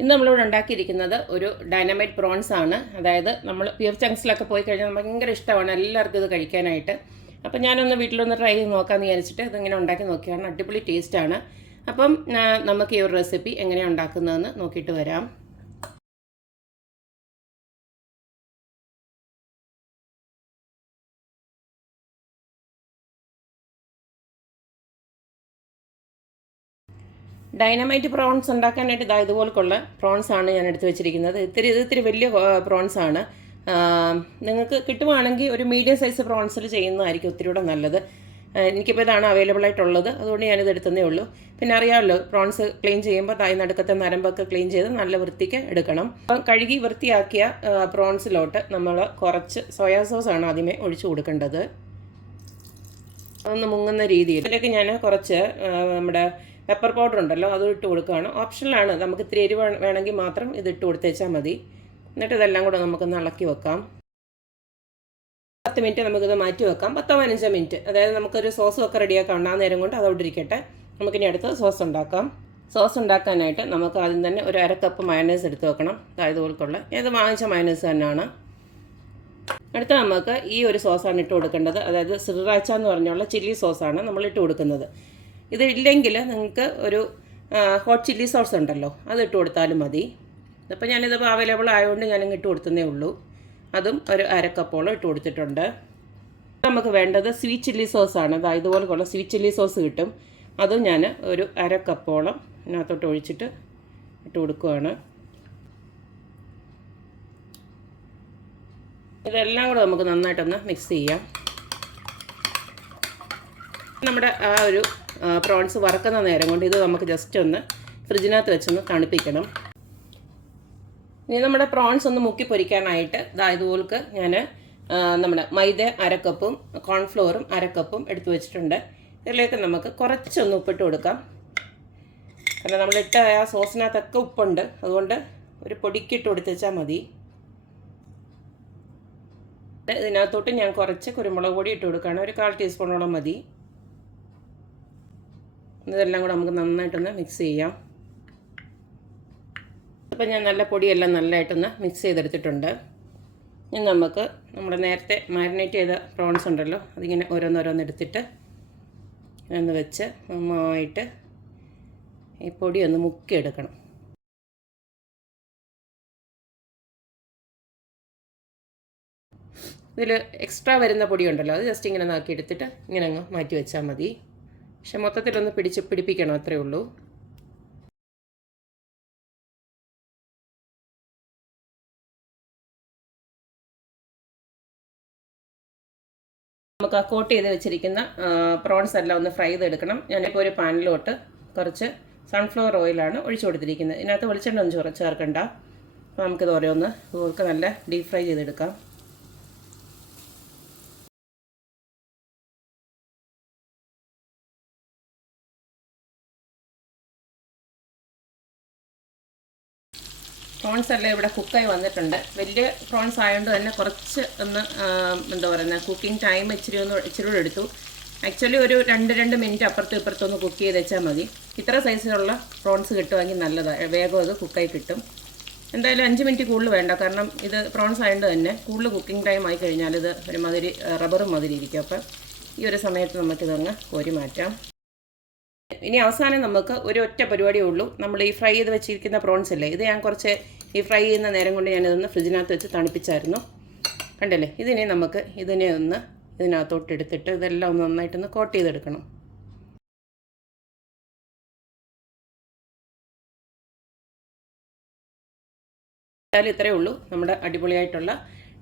ഇന്ന് നമ്മളിവിടെ ഉണ്ടാക്കിയിരിക്കുന്നത് ഒരു ഡൈനമൈറ്റ് പ്രോൺസ് ആണ്. അതായത് നമ്മൾ പ്യൂർ ചങ്ക്സിലൊക്കെ പോയി കഴിഞ്ഞാൽ ഭയങ്കര ഇഷ്ടമാണ് എല്ലാവർക്കും ഇത് കഴിക്കാനായിട്ട്. അപ്പം ഞാനൊന്ന് വീട്ടിലൊന്ന് ട്രൈ ചെയ്ത് നോക്കാമെന്ന് വിചാരിച്ചിട്ട് ഇതിങ്ങനെ ഉണ്ടാക്കി നോക്കിയാണ്. അടിപൊളി ടേസ്റ്റാണ്. അപ്പം നമുക്ക് ഈ ഒരു റെസിപ്പി എങ്ങനെയാണ് ഉണ്ടാക്കുന്നതെന്ന് നോക്കിയിട്ട് വരാം. ഡൈനമൈറ്റ് പ്രോൺസ് ഉണ്ടാക്കാനായിട്ട് ഇതുപോലുള്ള പ്രോൺസ് ആണ് ഞാൻ എടുത്ത് വെച്ചിരിക്കുന്നത്. ഇത്തിരി വലിയ പ്രോൺസ് ആണ്. നിങ്ങൾക്ക് കിട്ടുവാണെങ്കിൽ ഒരു മീഡിയം സൈസ് പ്രോൺസിൽ ചെയ്യുന്നതായിരിക്കും ഒത്തിരി കൂടെ നല്ലത്. എനിക്കിപ്പോൾ ഇതാണ് അവൈലബിൾ ആയിട്ടുള്ളത്, അതുകൊണ്ട് ഞാനിത് എടുത്തതേ ഉള്ളൂ. പിന്നെ അറിയാമല്ലോ, പ്രോൺസ് ക്ലീൻ ചെയ്യുമ്പോൾ നടുക്കത്തെ നരമ്പൊക്കെ ക്ലീൻ ചെയ്ത് നല്ല വൃത്തിക്ക് എടുക്കണം. അപ്പം കഴുകി വൃത്തിയാക്കിയ പ്രോൺസിലോട്ട് നമ്മൾ കുറച്ച് സോയാ സോസാണ് ആദ്യമേ ഒഴിച്ചു കൊടുക്കേണ്ടത്. അതൊന്ന് മുങ്ങുന്ന രീതിയിൽ. ഇതിലേക്ക് ഞാൻ കുറച്ച് നമ്മുടെ പെപ്പർ പൗഡർ ഉണ്ടല്ലോ, അത് ഇട്ട് കൊടുക്കുകയാണ്. ഓപ്ഷനിലാണ്, നമുക്ക് ഇത്തിരി എരിവ് വേണമെങ്കിൽ മാത്രം ഇത് ഇട്ട് കൊടുത്തേച്ചാൽ മതി. എന്നിട്ട് ഇതെല്ലാം കൂടെ നമുക്കൊന്ന് ഇളക്കി വെക്കാം. 10 മിനിറ്റ് നമുക്കിത് മാറ്റി വെക്കാം. 10-15 മിനിറ്റ്, അതായത് നമുക്കൊരു സോസും ഒക്കെ റെഡിയാക്കാം. ആ നേരം കൊണ്ട് അതോടെ ഇരിക്കട്ടെ. നമുക്കിനി അടുത്ത് സോസ് ഉണ്ടാക്കാം. സോസ് ഉണ്ടാക്കാനായിട്ട് നമുക്ക് ആദ്യം തന്നെ ഒരു 1/2 കപ്പ് മയണൈസ് എടുത്ത് വെക്കണം. അതായത് പോലുള്ള ഏത് വാങ്ങിച്ച മയണൈസ് തന്നെയാണ്. അടുത്ത നമുക്ക് ഈ ഒരു സോസാണ് ഇട്ട് കൊടുക്കേണ്ടത്. അതായത് ശ്രീറാച്ച എന്ന് പറഞ്ഞുള്ള ചില്ലി സോസാണ് നമ്മൾ ഇട്ട് കൊടുക്കുന്നത്. ഇത് ഇല്ലെങ്കിൽ നിങ്ങൾക്ക് ഒരു ഹോട്ട് ചില്ലി സോസ് ഉണ്ടല്ലോ, അത് ഇട്ട് കൊടുത്താലും മതി. ഇതിപ്പോൾ ഞാനിതിപ്പോൾ അവൈലബിൾ ആയതുകൊണ്ട് ഞാനിങ്ങ് ഇട്ട് കൊടുത്തതേ ഉള്ളൂ. അതും ഒരു 1/2 കപ്പോളം ഇട്ട് കൊടുത്തിട്ടുണ്ട്. നമുക്ക് വേണ്ടത് സ്വീറ്റ് ചില്ലി സോസാണ്. അതായത് ഇതുപോലെയുള്ള സ്വീറ്റ് ചില്ലി സോസ് കിട്ടും. അതും ഞാൻ ഒരു 1/2 കപ്പോളം ഇതിനകത്തോട്ട് ഒഴിച്ചിട്ട് ഇട്ട് കൊടുക്കുകയാണ്. ഇതെല്ലാം കൂടെ നമുക്ക് നന്നായിട്ടൊന്ന് മിക്സ് ചെയ്യാം. നമ്മുടെ ആ ഒരു പ്രോൺസ് വറക്കുന്ന നേരം കൊണ്ട് ഇത് നമുക്ക് ജസ്റ്റ് ഒന്ന് ഫ്രിഡ്ജിനകത്ത് വെച്ചൊന്ന് തണുപ്പിക്കണം. ഇനി നമ്മുടെ പ്രോൺസ് ഒന്ന് മുക്കി പൊരിക്കാനായിട്ട് ഇതുപോൾക്ക് ഞാൻ നമ്മുടെ മൈദ 1/2 കപ്പും കോൺഫ്ലോറും 1/2 കപ്പും എടുത്തു വെച്ചിട്ടുണ്ട്. ഇതിലേക്ക് നമുക്ക് കുറച്ചൊന്ന് ഉപ്പിട്ട് കൊടുക്കാം. കാരണം നമ്മളിട്ട ആ സോസിനകത്തൊക്കെ ഉപ്പുണ്ട്, അതുകൊണ്ട് ഒരു പൊടിക്കിട്ട് കൊടുത്തേച്ചാൽ മതി. ഇതിനകത്തോട്ട് ഞാൻ കുറച്ച് കുരുമുളക് പൊടി ഇട്ട് കൊടുക്കുകയാണ്. ഒരു 1/4 ടീസ്പൂണോളം മതി. ഇതെല്ലാം കൂടെ നമുക്ക് നന്നായിട്ടൊന്ന് മിക്സ് ചെയ്യാം. അപ്പോൾ ഞാൻ നല്ല പൊടിയെല്ലാം നല്ലതായിട്ടൊന്ന് മിക്സ് ചെയ്തെടുത്തിട്ടുണ്ട്. ഇനി നമുക്ക് നമ്മുടെ നേരത്തെ മാരിനേറ്റ് ചെയ്ത പ്രോൺസ് ഉണ്ടല്ലോ, അതിങ്ങനെ ഓരോന്നോരോന്ന് എടുത്തിട്ട് ഒന്ന് വെച്ച് നന്നായിട്ട് ഈ പൊടി ഒന്ന് മുക്കിയെടുക്കണം. ഇതിൽ എക്സ്ട്രാ വരുന്ന പൊടിയുണ്ടല്ലോ, അത് ജസ്റ്റ് ഇങ്ങനെ നാക്കി എടുത്തിട്ട് ഇങ്ങനെ അങ്ങ് മാറ്റി വെച്ചാൽ മതി. പക്ഷെ മൊത്തത്തിലൊന്ന് പിടിപ്പിക്കണം, അത്രയേ ഉള്ളൂ. നമുക്ക് കോട്ട് ചെയ്ത് വെച്ചിരിക്കുന്ന പ്രോൺസ് എല്ലാം ഒന്ന് ഫ്രൈ ചെയ്തെടുക്കണം. ഞാനിപ്പോൾ ഒരു പാനിലോട്ട് കുറച്ച് സൺഫ്ലവർ ഓയിലാണ് ഒഴിച്ചു കൊടുത്തിരിക്കുന്നത്. ഇതിനകത്ത് വെളിച്ചെണ്ണ ഒന്നും ചേർക്കണ്ട. അപ്പോൾ നമുക്കിത് ഓരോന്ന് ഇതുപോലെ നല്ല ഡീപ് ഫ്രൈ ചെയ്തെടുക്കാം. പ്രോൺസ് എല്ലാം ഇവിടെ കുക്കായി വന്നിട്ടുണ്ട്. വലിയ പ്രോൺസ് ആയതുകൊണ്ട് തന്നെ കുറച്ച് ഒന്ന് എന്താ പറയുന്നത്, കുക്കിംഗ് ടൈം ഇച്ചിരി കൂടെ എടുത്തു. ആക്ച്വലി ഒരു 2 മിനിറ്റ് അപ്പുറത്തും ഇപ്പുറത്തൊന്ന് കുക്ക് ചെയ്ത് വെച്ചാൽ മതി. ഇത്ര സൈസിലുള്ള പ്രോൺസ് കിട്ടുമെങ്കിൽ നല്ലതാണ്, വേഗം അത് കുക്കായി കിട്ടും. എന്തായാലും 5 മിനിറ്റ് കൂടുതൽ വേണ്ട, കാരണം ഇത് പ്രോൺസ് ആയതുകൊണ്ട് തന്നെ കൂടുതൽ കുക്കിംഗ് ടൈം ആയി കഴിഞ്ഞാൽ ഇത് ഒരുമാതിരി റബ്ബറും മാതിരി ഇരിക്കും. അപ്പം ഈ ഒരു സമയത്ത് നമുക്കിതങ്ങ് കോരി മാറ്റാം. ഇനി അവസാനം നമുക്ക് ഒരു ഒറ്റ പരിപാടിയേ ഉള്ളൂ. നമ്മൾ ഈ ഫ്രൈ ചെയ്ത് വെച്ചിരിക്കുന്ന പ്രോൺസ് അല്ലേ, ഇത് ഞാൻ കുറച്ച് ഈ ഫ്രൈ ചെയ്യുന്ന നേരം കൊണ്ട് ഞാനിതൊന്ന് ഫ്രിഡ്ജിനകത്ത് വെച്ച് തണുപ്പിച്ചായിരുന്നു. കണ്ടല്ലേ, ഇതിനെ നമുക്ക് ഒന്ന് ഇതിനകത്തോട്ട് എടുത്തിട്ട് ഇതെല്ലാം ഒന്ന് നന്നായിട്ടൊന്ന് കോട്ട് ചെയ്തെടുക്കണം. എന്തായാലും ഇത്രയേ ഉള്ളൂ. നമ്മുടെ അടിപൊളിയായിട്ടുള്ള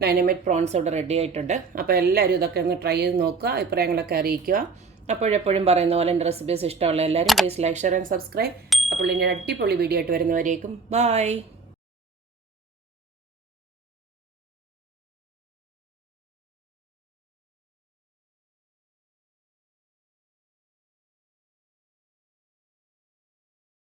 ഡൈനമൈറ്റ് പ്രോൺസ് ഇവിടെ റെഡി ആയിട്ടുണ്ട്. അപ്പോൾ എല്ലാവരും ഇതൊക്കെ ഒന്ന് ട്രൈ ചെയ്ത് നോക്കുക, അഭിപ്രായങ്ങളൊക്കെ അറിയിക്കുക. അപ്പോഴെപ്പോഴും പറയുന്ന പോലെ എൻ്റെ റെസിപ്പീസ് ഇഷ്ടമുള്ള എല്ലാവരും please like, share and subscribe. അപ്പോൾ ഇനി അടിപൊളി വീഡിയോ ആയിട്ട് വരുന്നവരേക്കും ബൈ.